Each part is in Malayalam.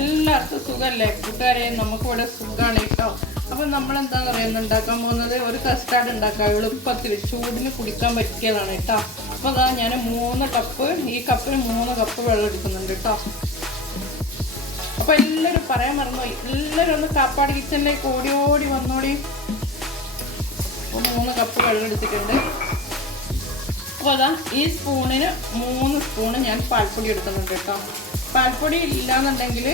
എല്ലാവർക്കും സുഖമല്ലേ? കൂട്ടുകാരെ നമുക്കിവിടെ സുഖമാണ് കേട്ടോ. അപ്പം നമ്മളെന്താ പറയുന്നത്? ഉണ്ടാക്കാൻ പോകുന്നത് ഒരു കസ്റ്റാർഡ് ഉണ്ടാക്കാം എളുപ്പത്തിൽ ചൂടിന് കുടിക്കാൻ പറ്റിയതാണ് കേട്ടോ. അപ്പോൾ അതാ ഞാൻ മൂന്ന് കപ്പ് ഈ കപ്പിൽ മൂന്ന് കപ്പ് വെള്ളം എടുക്കുന്നുണ്ട് കേട്ടോ. അപ്പോൾ എല്ലാവരും പറയാൻ മറന്നോ എല്ലാവരും ഒന്ന് കാപ്പാട് കിച്ചണിലേക്ക് ഓടി ഓടി വന്നോടി അപ്പോൾ മൂന്ന് കപ്പ് വെള്ളം എടുത്തിട്ടുണ്ട്. അപ്പോൾ അതാ ഈ സ്പൂണിന് മൂന്ന് സ്പൂണ് ഞാൻ പാൽപ്പൊടി എടുക്കുന്നുണ്ട് കേട്ടോ. പാൽപ്പൊടി ഇല്ലാന്നുണ്ടെങ്കിൽ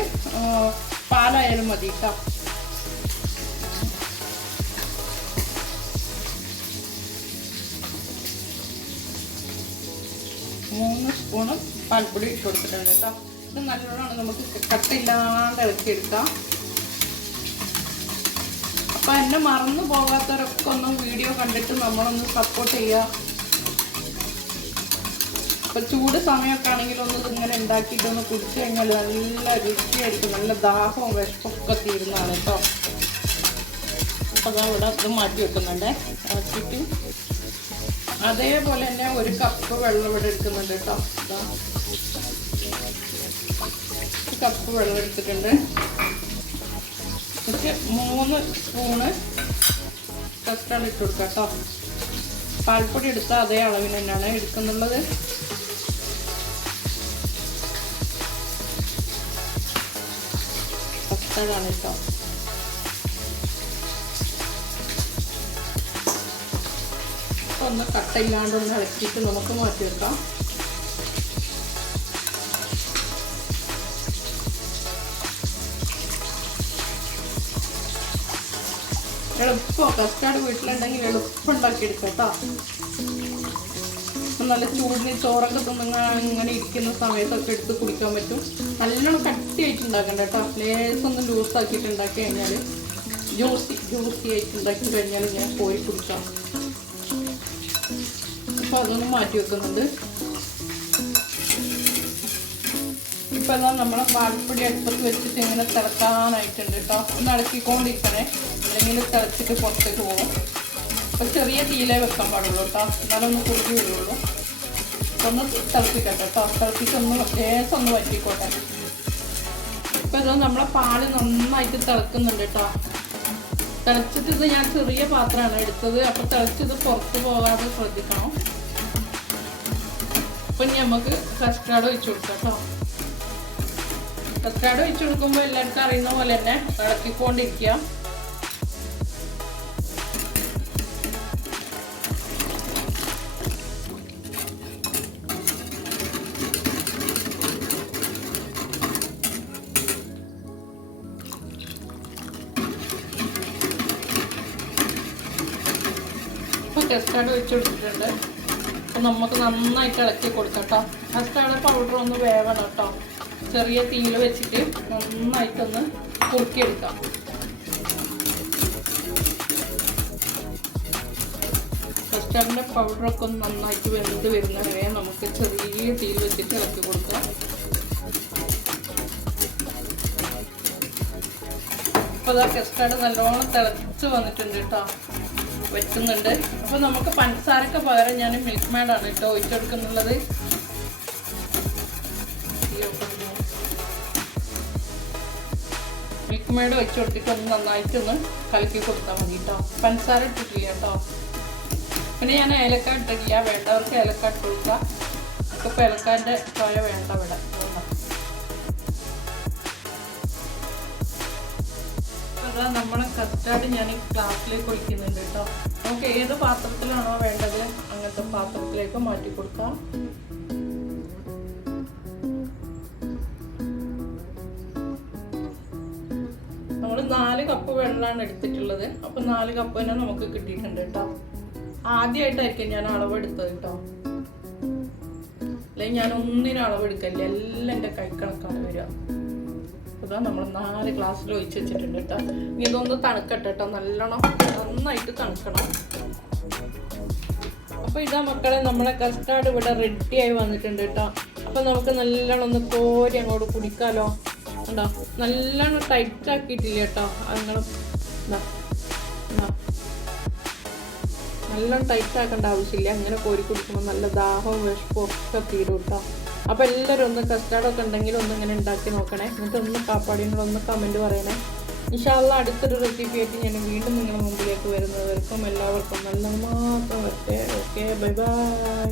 പാലായാലും മതി കേട്ടോ മൂന്ന് സ്പൂണും പാൽപ്പൊടി ഇട്ട് കൊടുത്തിട്ടുണ്ട് കേട്ടോ ഇത് നല്ലോണം നമുക്ക് കട്ടില്ലാണ്ട് ഇളക്കിയെടുക്കാം അപ്പം എന്നെ മറന്നു പോകാത്തവരൊക്കെ ഒന്ന് വീഡിയോ കണ്ടിട്ട് നമ്മളൊന്ന് സപ്പോർട്ട് ചെയ്യുക. അപ്പൊ ചൂട് സമയമൊക്കെ ആണെങ്കിൽ ഒന്ന് ഇങ്ങനെ ഉണ്ടാക്കിയിട്ട് ഒന്ന് കുടിച്ചു കഴിഞ്ഞാൽ നല്ല രുചിയായിരിക്കും. നല്ല ദാഹവും വിഷപ്പൊക്കെ തീരുന്നതാണ് കേട്ടോ. അപ്പൊ അതാ ഇവിടെ ഇത് മാറ്റി വെക്കുന്നുണ്ട്. മാറ്റിയിട്ട് അതേപോലെ തന്നെ ഒരു കപ്പ് വെള്ളം ഇവിടെ എടുക്കുന്നുണ്ട് കേട്ടോ. കപ്പ് വെള്ളം എടുത്തിട്ടുണ്ട്. എന്നിട്ട് മൂന്ന് സ്പൂണ് കസ്റ്റാർഡ് ഇട്ട് കൊടുക്കാം കേട്ടോ. പാൽപ്പൊടി എടുത്ത അതേ അളവിൽ തന്നെയാണ് എടുക്കുന്നുള്ളത്. കസ്റ്റാർഡാണ് കേട്ടോ ഒന്ന് കട്ടയില്ലാണ്ട് ഒന്ന് ഇളക്കിയിട്ട് നമുക്ക് മാറ്റി വെക്കാം. എളുപ്പം. കസ്റ്റാർഡ് വീട്ടിലുണ്ടെങ്കിൽ എളുപ്പം ഉണ്ടാക്കിയെടുക്കാം കേട്ടോ. നല്ല ചൂടിന് ചോറൊക്കെ തിന്നുങ്ങ ഇങ്ങനെ ഇരിക്കുന്ന സമയത്തൊക്കെ എടുത്ത് കുടിക്കാൻ പറ്റും. നല്ലോണം കട്ടിയായിട്ട് ഉണ്ടാക്കണ്ട കേട്ടോ. ലേസ് ആക്കിയിട്ട് ഉണ്ടാക്കി കഴിഞ്ഞാൽ ജ്യൂസി ജ്യൂസി ആയിട്ട് ഉണ്ടാക്കി കഴിഞ്ഞാൽ ഞാൻ പോയി കുടിക്കാം അപ്പോൾ അതൊന്ന് മാറ്റി വെക്കുന്നുണ്ട്. ഇപ്പം എന്നാ നമ്മളെ പാൽപ്പൊടി അടുപ്പത്ത് വെച്ചിട്ട് ഇങ്ങനെ തിളക്കാനായിട്ടുണ്ട് കേട്ടോ. ഒന്ന് ഇളക്കിക്കൊണ്ടിരിക്കണേ അല്ലെങ്കിൽ തിളച്ചിട്ട് പുറത്തേക്ക് പോകും അപ്പം ചെറിയ തീയിലേ വെക്കാൻ പാടുള്ളൂ കേട്ടോ. എന്നാലൊന്ന് കുറുകി വരുള്ളൂ. ഒന്ന് തിളപ്പിക്കട്ടെ. കേട്ടോ തിളപ്പിച്ചൊന്ന് ലേസം ഒന്ന് വറ്റിക്കോട്ടെ. ഇപ്പം ഇത് നമ്മളെ പാൽ നന്നായിട്ട് തിളക്കുന്നുണ്ട് കേട്ടോ തിളച്ചിട്ട് ഞാൻ ചെറിയ പാത്രമാണ് എടുത്തത്. അപ്പോൾ തിളച്ചിത് പുറത്ത് പോകാതെ ശ്രദ്ധിക്കണം. അപ്പം നമുക്ക് കസ്റ്റാർഡ് ഒഴിച്ചു കൊടുക്കാം കേട്ടോ കസ്റ്റാർഡ് ഒഴിച്ചു കൊടുക്കുമ്പോൾ എല്ലാവർക്കും അറിയുന്ന പോലെ തന്നെ ഇളക്കിക്കൊണ്ടിരിക്കുക. കസ്റ്റാർഡ് വെച്ച് കൊടുത്തിട്ടുണ്ട് നമുക്ക് നന്നായിട്ട് ഇളക്കി കൊടുക്കട്ടോ. കേട്ടോ കസ്റ്റാർഡ് പൗഡർ ഒന്ന് വേവണം കേട്ടോ. ചെറിയ തീയിൽ വെച്ചിട്ട് നന്നായിട്ടൊന്ന് കുറുക്കിയെടുക്കാം. കസ്റ്റാർഡിന്റെ പൗഡറൊക്കെ ഒന്ന് നന്നായിട്ട് വെന്ത് വരുന്ന വരെ നമുക്ക് ചെറിയ തീയിൽ വെച്ചിട്ട് ഇളക്കി കൊടുക്കാം. അപ്പോൾ ആ കസ്റ്റാർഡ് നല്ലോണം തിളച്ച് വന്നിട്ടുണ്ട് കേട്ടോ. വെക്കുന്നുണ്ട്. അപ്പോൾ നമുക്ക് പഞ്ചസാരക്ക് പകരം ഞാൻ മിൽക്ക് മേഡാണ് കേട്ടോ ഒഴിച്ചെടുക്കുന്നുള്ളത് മിൽക്ക് മേഡ് വെച്ച് കൊടുത്തിട്ട് ഒന്ന് നന്നായിട്ടൊന്ന് കലക്കി കൊടുത്താൽ മതി കേട്ടോ. പഞ്ചസാര ഇട്ടിട്ടില്ല കേട്ടോ. പിന്നെ ഞാൻ ഏലക്ക ഇട്ടിട്ടില്ല. വേണ്ടവർക്ക് ഏലക്ക ഇട്ട് കൊടുക്കുക ഇപ്പോൾ ഏലക്കാന്റെ ചോയ വേണ്ട ഇവിടെ. അതാ നമ്മളെ കസ്റ്റാർഡ് ഞാൻ ഈ ഗ്ലാസ്സിലേക്ക് ഒഴിക്കുന്നുണ്ട് കേട്ടോ. നമുക്ക് ഏത് പാത്രത്തിലാണോ വേണ്ടത് അങ്ങനത്തെ പാത്രത്തിലേക്ക് മാറ്റി കൊടുക്കാം. നമ്മൾ നാല് കപ്പ് വെള്ളമാണ് എടുത്തിട്ടുള്ളത്. അപ്പം നാല് കപ്പ് തന്നെ നമുക്ക് കിട്ടിയിട്ടുണ്ട് കേട്ടോ. ആദ്യമായിട്ടായിരിക്കും ഞാൻ അളവെടുത്തത് കേട്ടോ. അല്ലെങ്കിൽ ഞാൻ ഒന്നിനും അളവെടുക്കല്ല എല്ലാം എന്റെ കൈക്കണക്കാണ് വരിക. ഇതാ നമ്മൾ നാല് ഗ്ലാസ്സിൽ ഒഴിച്ച് വെച്ചിട്ടുണ്ട് കേട്ടോ ഇനി ഇതൊന്ന് തണുക്കട്ടെ കേട്ടോ നല്ലോണം നന്നായിട്ട് തണുക്കണം. അപ്പോൾ ഇതാ മക്കളെ നമ്മളെ കസ്റ്റാർഡ് ഇവിടെ റെഡി ആയി വന്നിട്ടുണ്ട് കേട്ടോ അപ്പോൾ നമുക്ക് നല്ലോണം ഒന്ന് കോരി അങ്ങോട്ട് കുടിക്കാലോ. ഉണ്ടോ നല്ലോണം ടൈറ്റ് ആക്കിയിട്ടില്ല കേട്ടോ അങ്ങനെ നല്ലോണം ടൈറ്റ് ആക്കേണ്ട ആവശ്യമില്ല. അങ്ങനെ കോരി കുടിക്കുമ്പോൾ നല്ല ദാഹവും വിഷപ്പും ഒക്കെ തീരും കേട്ടോ അപ്പോൾ എല്ലാവരും ഒന്ന് കസ്റ്റാർഡൊക്കെ ഉണ്ടെങ്കിൽ ഒന്ന് ഇങ്ങനെ ഉണ്ടാക്കി നോക്കണേ. എന്നിട്ട് ഒന്ന് കാപ്പാടിനോട് ഒന്ന് കമന്റ് പറയണേ. ഇൻഷാല്ല അടുത്തൊരു റെസിപ്പി ആയിട്ട് ഞാൻ വീണ്ടും നിങ്ങളുടെ മുമ്പിലേക്ക് വരുന്നവർക്കും എല്ലാവർക്കും നല്ല മാത്രം വരട്ടെ. Okay bye bye